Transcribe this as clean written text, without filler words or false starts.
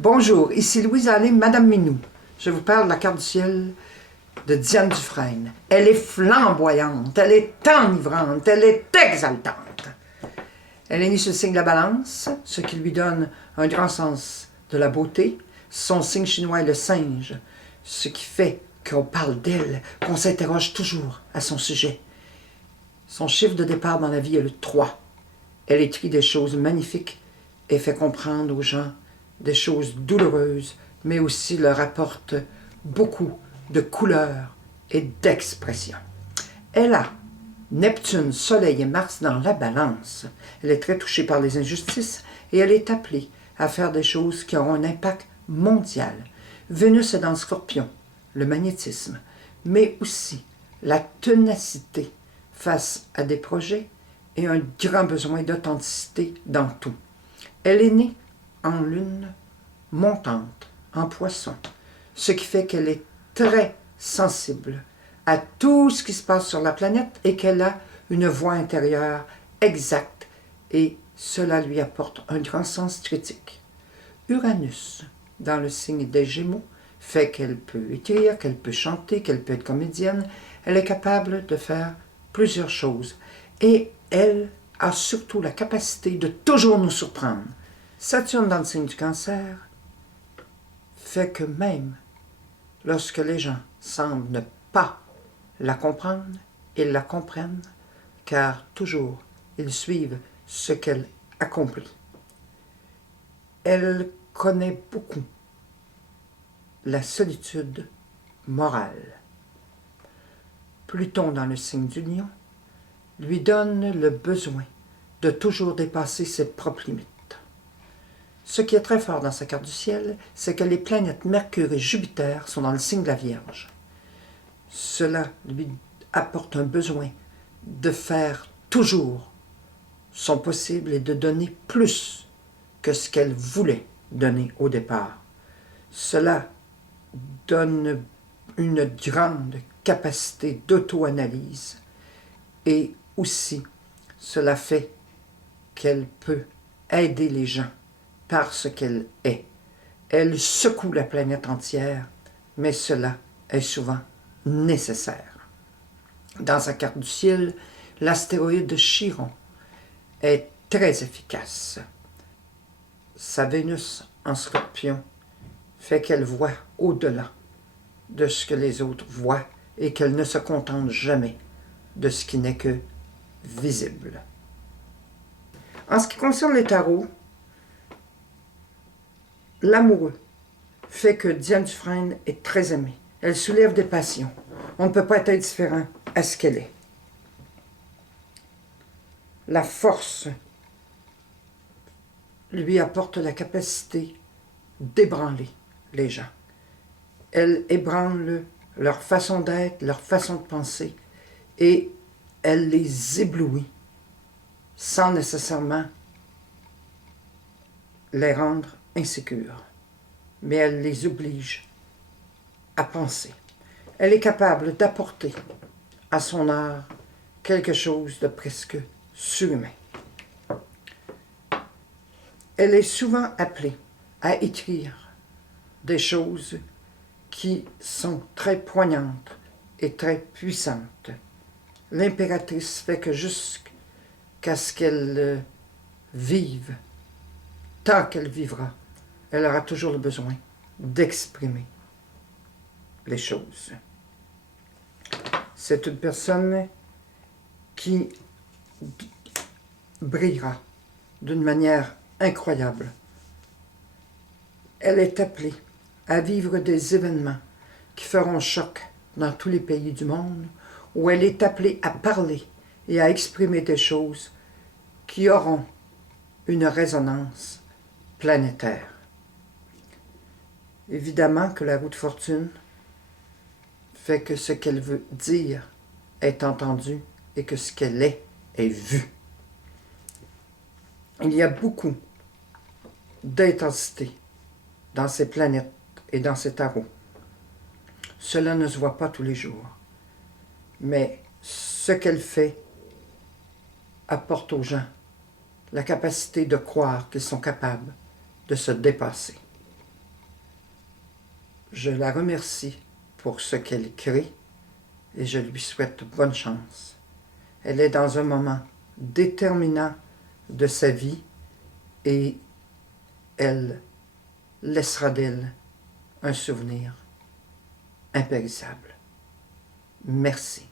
Bonjour, ici Louise Allée, Madame Minou. Je vous parle de la carte du ciel de Diane Dufresne. Elle est flamboyante, elle est enivrante, elle est exaltante. Elle est née sur le signe de la balance, ce qui lui donne un grand sens de la beauté. Son signe chinois est le singe, ce qui fait qu'on parle d'elle, qu'on s'interroge toujours à son sujet. Son chiffre de départ dans la vie est le 3. Elle écrit des choses magnifiques et fait comprendre aux gens des choses douloureuses, mais aussi leur apporte beaucoup de couleurs et d'expression. Elle a Neptune, Soleil et Mars dans la balance. Elle est très touchée par les injustices et elle est appelée à faire des choses qui auront un impact mondial. Vénus est dans le Scorpion, le magnétisme, mais aussi la ténacité face à des projets et un grand besoin d'authenticité dans tout. Elle est née en lune montante, en poisson, ce qui fait qu'elle est très sensible à tout ce qui se passe sur la planète et qu'elle a une voix intérieure exacte et cela lui apporte un grand sens critique. Uranus, dans le signe des Gémeaux, fait qu'elle peut écrire, qu'elle peut chanter, qu'elle peut être comédienne. Elle est capable de faire plusieurs choses et elle a surtout la capacité de toujours nous surprendre. Saturne dans le signe du Cancer fait que même lorsque les gens semblent ne pas la comprendre, ils la comprennent, car toujours ils suivent ce qu'elle accomplit. Elle connaît beaucoup la solitude morale. Pluton dans le signe du Lion lui donne le besoin de toujours dépasser ses propres limites. Ce qui est très fort dans sa carte du ciel, c'est que les planètes Mercure et Jupiter sont dans le signe de la Vierge. Cela lui apporte un besoin de faire toujours son possible et de donner plus que ce qu'elle voulait donner au départ. Cela donne une grande capacité d'auto-analyse et aussi cela fait qu'elle peut aider les gens par ce qu'elle est. Elle secoue la planète entière, mais cela est souvent nécessaire. Dans sa carte du ciel, l'astéroïde Chiron est très efficace. Sa Vénus en Scorpion fait qu'elle voit au-delà de ce que les autres voient et qu'elle ne se contente jamais de ce qui n'est que visible. En ce qui concerne les tarots, l'amoureux fait que Diane Dufresne est très aimée. Elle soulève des passions. On ne peut pas être indifférent à ce qu'elle est. La force lui apporte la capacité d'ébranler les gens. Elle ébranle leur façon d'être, leur façon de penser, et elle les éblouit sans nécessairement les rendre insécures, mais elle les oblige à penser. Elle est capable d'apporter à son art quelque chose de presque surhumain. Elle est souvent appelée à écrire des choses qui sont très poignantes et très puissantes. L'impératrice fait que jusqu'à ce qu'elle vive, tant qu'elle vivra, elle aura toujours le besoin d'exprimer les choses. C'est une personne qui brillera d'une manière incroyable. Elle est appelée à vivre des événements qui feront choc dans tous les pays du monde, où elle est appelée à parler et à exprimer des choses qui auront une résonance planétaire. Évidemment que la roue de fortune fait que ce qu'elle veut dire est entendu et que ce qu'elle est vu. Il y a beaucoup d'intensité dans ces planètes et dans ces tarots. Cela ne se voit pas tous les jours, mais ce qu'elle fait apporte aux gens la capacité de croire qu'ils sont capables de se dépasser. Je la remercie pour ce qu'elle crée et je lui souhaite bonne chance. Elle est dans un moment déterminant de sa vie et elle laissera d'elle un souvenir impérissable. Merci.